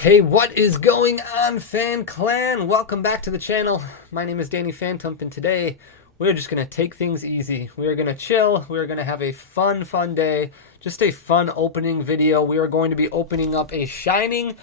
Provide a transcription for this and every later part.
Hey, what is going on, Fan Clan? Welcome back to the channel. My name is Danny Phantom, and today we're just going to take things easy. We are going to chill. We are going to have a fun day. Just a fun opening video. We are going to be opening up a Shining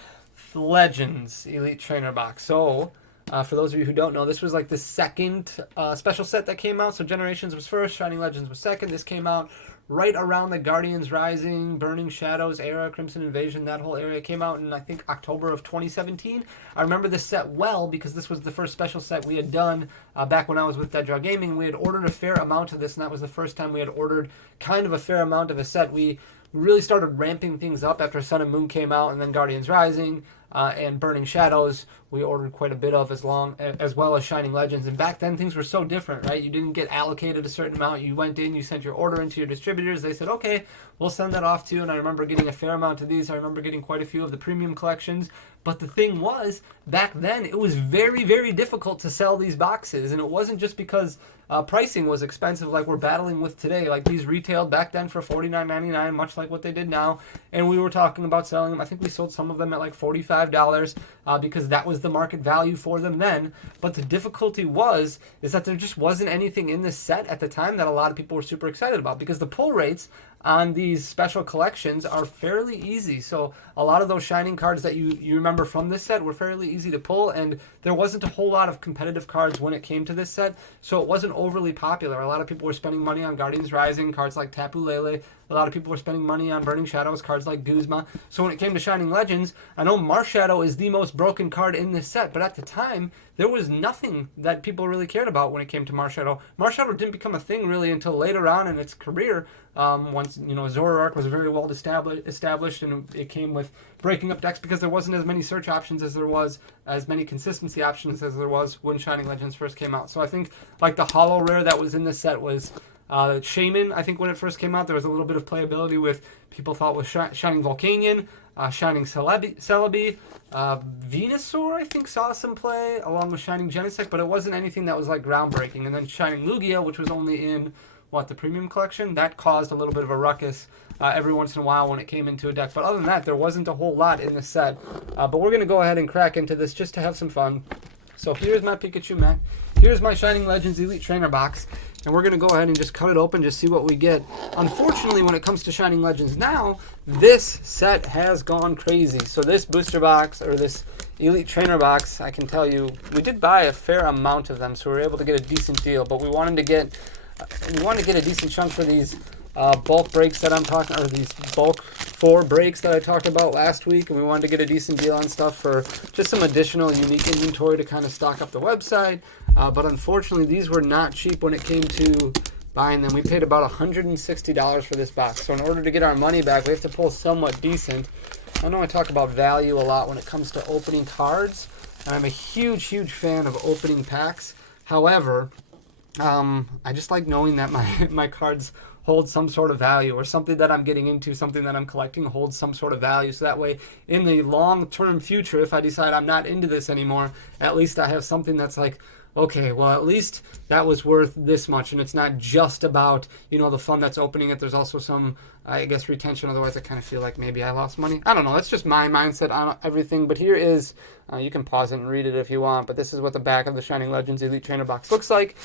Legends Elite Trainer box. So, for those of you who don't know, this was like the second special set that came out. So Generations was first, Shining Legends was second. This came out right around the Guardians Rising, Burning Shadows era, Crimson Invasion, that whole area came out in, I think, October of 2017. I remember this set well because this was the first special set we had done back when I was with Dead Draw Gaming. We had ordered a fair amount of this, and that was the first time we had ordered kind of a fair amount of a set. We really started ramping things up after Sun and Moon came out, and then Guardians Rising and Burning Shadows we ordered quite a bit of, as well as Shining Legends. And back then things were so different, right? You didn't get allocated a certain amount. You went in, you sent your order into your distributors. They said, okay, we'll send that off to you. And I remember getting a fair amount of these. I remember getting quite a few of the premium collections. But the thing was, back then it was very, very difficult to sell these boxes. And it wasn't just because pricing was expensive like we're battling with today. Like, these retailed back then for $49.99, much like what they did now. And we were talking about selling them. I think we sold some of them at like $45 because that was the market value for them then. But the difficulty is that there just wasn't anything in this set at the time that a lot of people were super excited about, because the pull rates on these special collections are fairly easy. So a lot of those Shining cards that you remember from this set were fairly easy to pull, and there wasn't a whole lot of competitive cards when it came to this set, so it wasn't overly popular. A lot of people were spending money on Guardians Rising, cards like Tapu Lele. A lot of people were spending money on Burning Shadows, cards like Guzma. So when it came to Shining Legends, I know Marshadow is the most broken card in this set, but at the time, there was nothing that people really cared about when it came to Marshadow. Marshadow didn't become a thing really until later on in its career, once Zoroark was very well established, and it came with breaking up decks because there wasn't as many search options as there was, as many consistency options as there was when Shining Legends first came out. So I think like the holo rare that was in this set was Shaman. I think when it first came out, there was a little bit of playability with, people thought was Shining Volcanion, Shining Celebi, Venusaur I think saw some play along with Shining Genesect, but it wasn't anything that was like groundbreaking. And then Shining Lugia, which was only in the premium collection, that caused a little bit of a ruckus every once in a while when it came into a deck. But other than that, there wasn't a whole lot in the set. But we're going to go ahead and crack into this just to have some fun. So here's my Pikachu Mac. Here's my Shining Legends Elite Trainer box. And we're going to go ahead and just cut it open, just see what we get. Unfortunately, when it comes to Shining Legends now, this set has gone crazy. So this booster box, or this Elite Trainer box, I can tell you, we did buy a fair amount of them, so we were able to get a decent deal. But we wanted to get a decent chunk for these bulk breaks that I'm talking, or these bulk 4 breaks that I talked about last week, and we wanted to get a decent deal on stuff for just some additional unique inventory to kind of stock up the website. But unfortunately, these were not cheap when it came to buying them. We paid about $160 for this box. So in order to get our money back, we have to pull somewhat decent. I know I talk about value a lot when it comes to opening cards, and I'm a huge fan of opening packs. However, I just like knowing that my cards hold some sort of value, or something that I'm getting into, something that I'm collecting holds some sort of value. So that way, in the long-term future, if I decide I'm not into this anymore, at least I have something that's like, okay, well, at least that was worth this much. And it's not just about, the fun that's opening it. There's also some, I guess, retention. Otherwise, I kind of feel like maybe I lost money. I don't know. That's just my mindset on everything. But here is, you can pause it and read it if you want, but this is what the back of the Shining Legends Elite Trainer box looks like.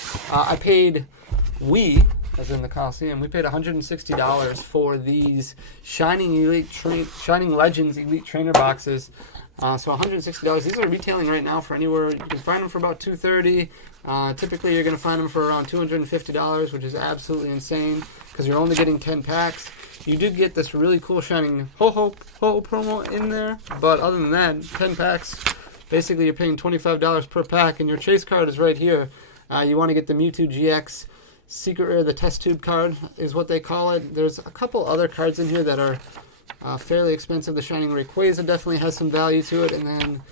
As in the Coliseum, we paid $160 for these Shining Legends Elite Trainer boxes. So $160. These are retailing right now for anywhere. You can find them for about $230. Typically, you're going to find them for around $250, which is absolutely insane because you're only getting 10 packs. You did get this really cool Shining Ho-Ho promo in there, but other than that, 10 packs. Basically, you're paying $25 per pack, and your chase card is right here. You want to get the Mewtwo GX Secret Rare, the test tube card is what they call it. There's a couple other cards in here that are fairly expensive. The Shining Rayquaza definitely has some value to it, and then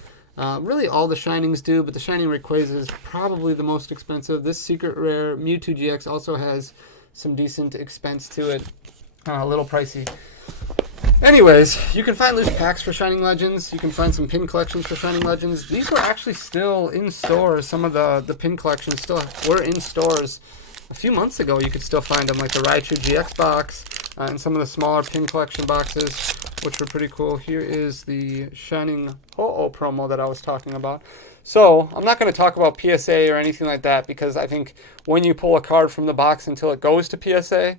really all the Shinings do, but the Shining Rayquaza is probably the most expensive. This Secret Rare Mewtwo GX also has some decent expense to it, a little pricey. Anyways, you can find loose packs for Shining Legends. You can find some pin collections for Shining Legends. These were actually still in stores. Some of the pin collections still were in stores a few months ago. You could still find them, like the Raichu GX box and some of the smaller pin collection boxes. which are pretty cool. Here is the Shining Ho-Oh promo that I was talking about. So I'm not going to talk about PSA or anything like that, because I think when you pull a card from the box until it goes to PSA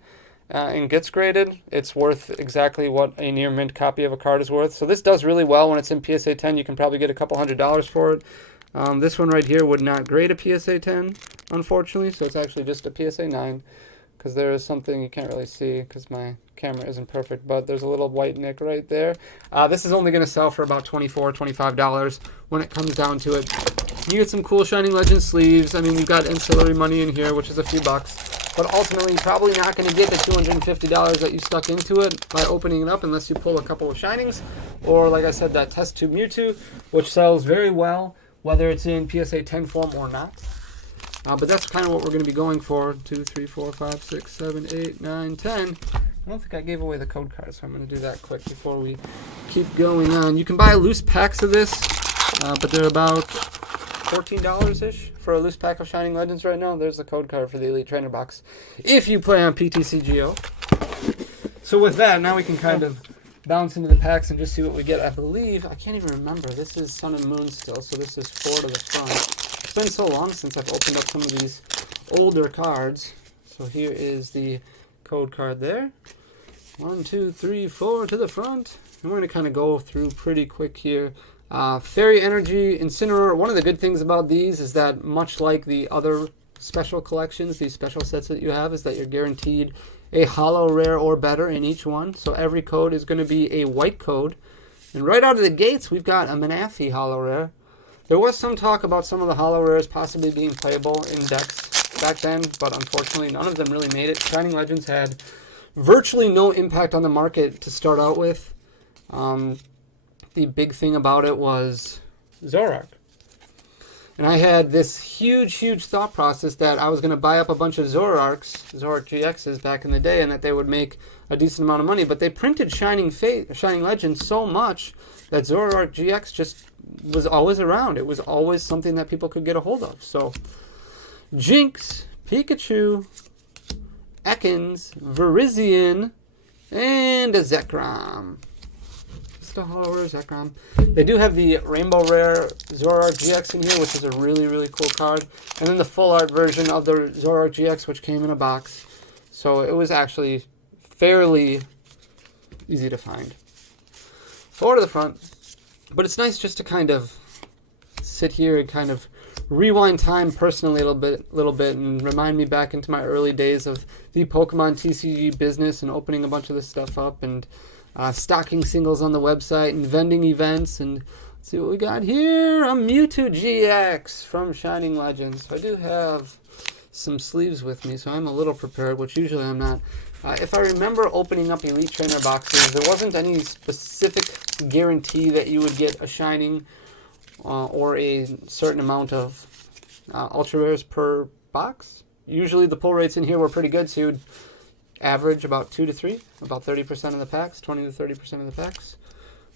and gets graded, it's worth exactly what a near mint copy of a card is worth. So this does really well when it's in PSA 10. You can probably get a couple $100 for it. This one right here would not grade a PSA 10, unfortunately, so it's actually just a PSA 9, because there is something you can't really see because my camera isn't perfect, but there's a little white nick right there. This is only going to sell for about $24, $25 when it comes down to it. You get some cool Shining Legends sleeves. I mean, we've got ancillary money in here, which is a few bucks, but ultimately you're probably not going to get the $250 that you stuck into it by opening it up unless you pull a couple of Shinings, or like I said, that Test Tube Mewtwo, which sells very well, whether it's in PSA 10 form or not. But that's kind of what we're going to be going for. 2, 3, 4, 5, 6, 7, 8, 9, 10. I don't think I gave away the code card, so I'm going to do that quick before we keep going on. You can buy loose packs of this, but they're about $14-ish for a loose pack of Shining Legends right now. There's the code card for the Elite Trainer box, if you play on PTCGO. So with that, now we can kind of bounce into the packs and just see what we get. I believe, I can't even remember, this is Sun and Moon still, so this is 4 to the front. It's been so long since I've opened up some of these older cards. So here is the code card there. 1, 2, 3, 4 to the front. And we're going to kind of go through pretty quick here. Fairy Energy, Incineroar. One of the good things about these is that, much like the other special collections, these special sets that you have, is that you're guaranteed a holo rare or better in each one. So every code is going to be a white code. And right out of the gates, we've got a Manaphy holo rare. There was some talk about some of the holo rares possibly being playable in decks back then, but unfortunately none of them really made it. Shining Legends had virtually no impact on the market to start out with. The big thing about it was Zoroark. And I had this huge thought process that I was going to buy up a bunch of Zoroark GXs back in the day, and that they would make a decent amount of money. But they printed Shining Legends so much that Zoroark GX just was always around. It was always something that people could get a hold of. So Jinx, Pikachu, Ekans, Virizion, and a Zekrom. Still holo rare Zekrom. They do have the Rainbow Rare Zoroark GX in here, which is a really cool card. And then the full art version of the Zoroark GX, which came in a box. So it was actually fairly easy to find. 4 to the front. But it's nice just to kind of sit here and kind of rewind time personally a little bit and remind me back into my early days of the Pokemon TCG business and opening a bunch of this stuff up and stocking singles on the website and vending events. And let's see what we got here. A Mewtwo GX from Shining Legends. So I do have some sleeves with me, so I'm a little prepared, which usually I'm not. If I remember opening up Elite Trainer boxes, there wasn't any specific guarantee that you would get a Shining or a certain amount of Ultra Rares per box. Usually the pull rates in here were pretty good, so you would average about 2 to 3, about 30% of the packs, 20 to 30% of the packs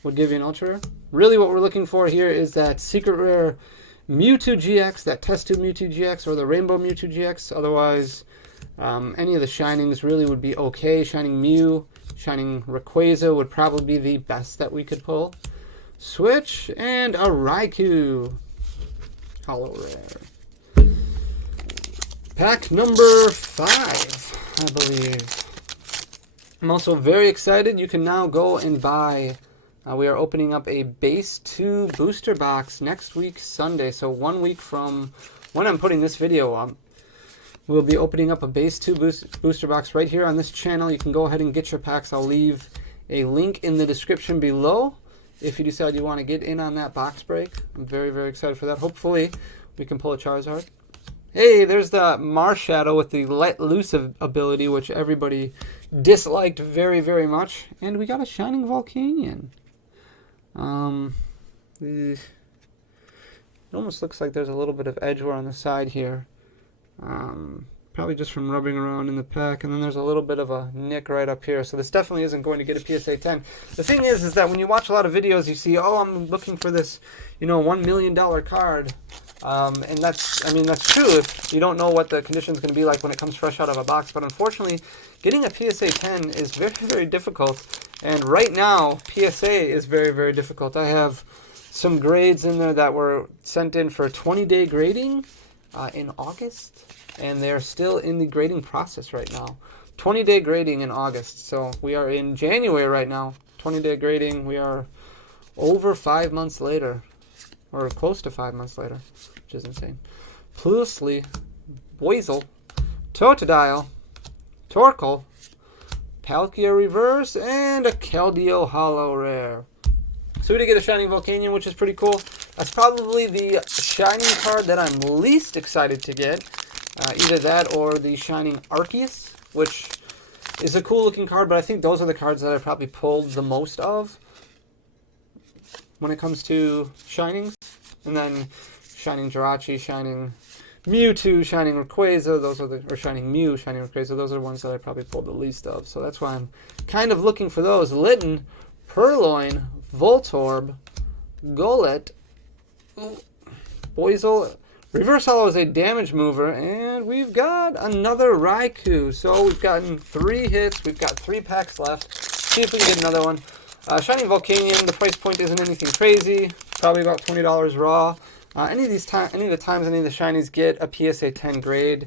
would give you an Ultra Rare. Really what we're looking for here is that Secret Rare Mewtwo GX, that Test Tube Mewtwo GX, or the Rainbow Mewtwo GX. Otherwise, any of the Shinings really would be okay. Shining Mew, Shining Rayquaza would probably be the best that we could pull. Switch, and a Raikou. Holo rare. Pack number 5, I believe. I'm also very excited. You can now go and buy. We are opening up a Base 2 booster box next week, Sunday. So 1 week from when I'm putting this video up, we'll be opening up a Base 2 booster box right here on this channel. You can go ahead and get your packs. I'll leave a link in the description below if you decide you want to get in on that box break. I'm very, very excited for that. Hopefully, we can pull a Charizard. Hey, there's the Marshadow with the Let Loose ability, which everybody disliked very, very much. And we got a Shining Volcanion. It almost looks like there's a little bit of edgeware on the side here. Probably just from rubbing around in the pack. And then there's a little bit of a nick right up here. So this definitely isn't going to get a PSA 10. The thing is that when you watch a lot of videos, you see, oh, I'm looking for this, $1 million card. And that's true if you don't know what the condition is going to be like when it comes fresh out of a box. But unfortunately, getting a PSA 10 is very, very difficult. And right now, PSA is very, very difficult. I have some grades in there that were sent in for 20-day grading in August, and they're still in the grading process right now. 20-day grading in August. So we are in January right now. 20-day grading. We are over 5 months later, or close to 5 months later, which is insane. Plusly, Boisel, Totodile, Torkoal, Palkia Reverse, and a Keldeo Hollow Rare. So we did get a Shining Volcanion, which is pretty cool. That's probably the Shining card that I'm least excited to get. Either that or the Shining Arceus, which is a cool looking card, but I think those are the cards that I probably pulled the most of when it comes to Shinings. And then Shining Jirachi, Shining Mewtwo, Shining Rayquaza, those are or Shining Mew, Shining Rayquaza, those are the ones that I probably pulled the least of. So that's why I'm kind of looking for those. Litten, Purloin, Voltorb, Golett, Boisel. Reverse Hollow is a damage mover, and we've got another Raikou. So we've gotten 3 hits. We've got 3 packs left. See if we can get another one. Shining Volcanion, the price point isn't anything crazy. Probably about $20 raw. Any of the times any of the shinies get a PSA 10 grade,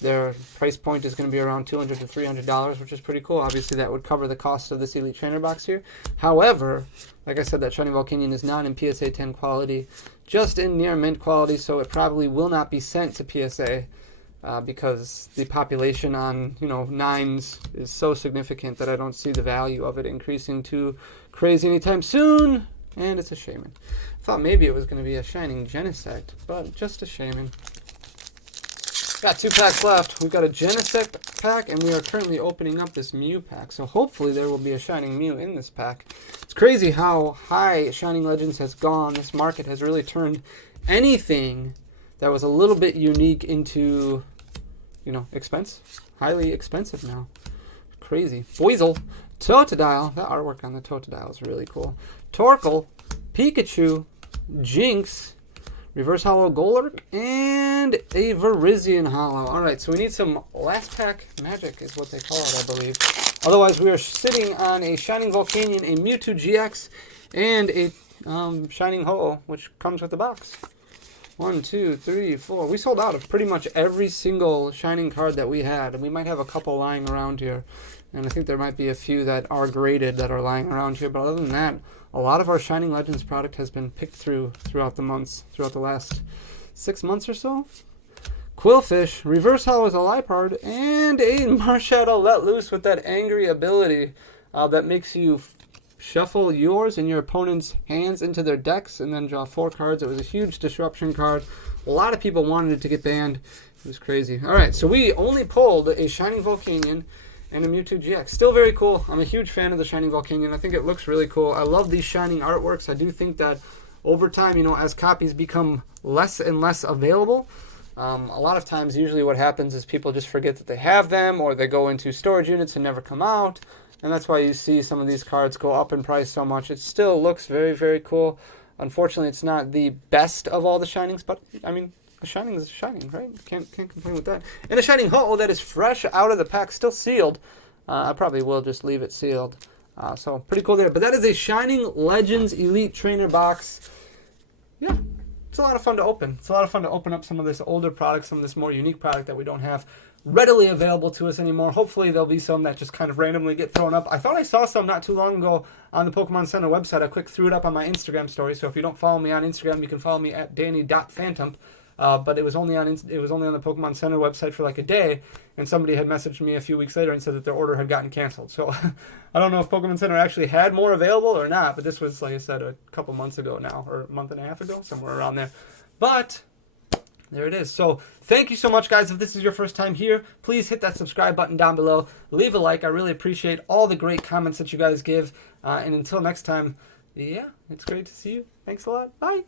their price point is going to be around $200 to $300, which is pretty cool. Obviously, that would cover the cost of this Elite Trainer box here. However, like I said, that Shining Volcanion is not in PSA 10 quality, just in near mint quality, so it probably will not be sent to PSA because the population on 9s is so significant that I don't see the value of it increasing too crazy anytime soon. And it's a Shaman. I thought maybe it was going to be a Shining Genesect, but just a Shaman. Got 2 packs left. We've got a Genesect pack, and we are currently opening up this Mew pack. So hopefully there will be a Shining Mew in this pack. It's crazy how high Shining Legends has gone. This market has really turned anything that was a little bit unique into, expense. Highly expensive now. Crazy. Boisel, Totodile. That artwork on the Totodile is really cool. Torkoal, Pikachu, Jinx, Reverse Hollow Golurk, and a Virizion Hollow. Alright, so we need some last pack magic is what they call it, I believe. Otherwise, we are sitting on a Shining Volcanion, a Mewtwo GX, and a Shining Ho-Oh, which comes with the box. 1, 2, 3, 4. We sold out of pretty much every single Shining card that we had, and we might have a couple lying around here. And I think there might be a few that are graded that are lying around here, but other than that, a lot of our Shining Legends product has been picked throughout the months, throughout the last 6 months or so. Quillfish, Reverse Hollow is a Liepard, and a Marshadow Let Loose with that angry ability that makes you shuffle yours and your opponent's hands into their decks and then draw 4 cards. It was a huge disruption card. A lot of people wanted it to get banned. It was crazy. Alright, so we only pulled a Shining Volcanion and a Mewtwo GX. Still very cool. I'm a huge fan of the Shining Volcanion. I think it looks really cool. I love these Shining artworks. I do think that over time, as copies become less and less available, a lot of times usually what happens is people just forget that they have them, or they go into storage units and never come out. And that's why you see some of these cards go up in price so much. It still looks very, very cool. Unfortunately, it's not the best of all the Shinings, but, a Shining is a Shining, right? Can't complain with that. And a Shining Ho-Oh that is fresh out of the pack, still sealed. I probably will just leave it sealed. So pretty cool there. But that is a Shining Legends Elite Trainer box. Yeah, it's a lot of fun to open. It's a lot of fun to open up some of this older product, some of this more unique product that we don't have readily available to us anymore. Hopefully there'll be some that just kind of randomly get thrown up. I thought I saw some not too long ago on the Pokemon Center website. I quick threw it up on my Instagram story. So if you don't follow me on Instagram, you can follow me at Danny.Phantom. But it was only on the Pokemon Center website for like a day, and somebody had messaged me a few weeks later and said that their order had gotten canceled. So I don't know if Pokemon Center actually had more available or not, but this was, like I said, a couple months ago now, or a month and a half ago, somewhere around there. But there it is. So thank you so much, guys. If this is your first time here, please hit that subscribe button down below. Leave a like. I really appreciate all the great comments that you guys give. And until next time, yeah, it's great to see you. Thanks a lot. Bye.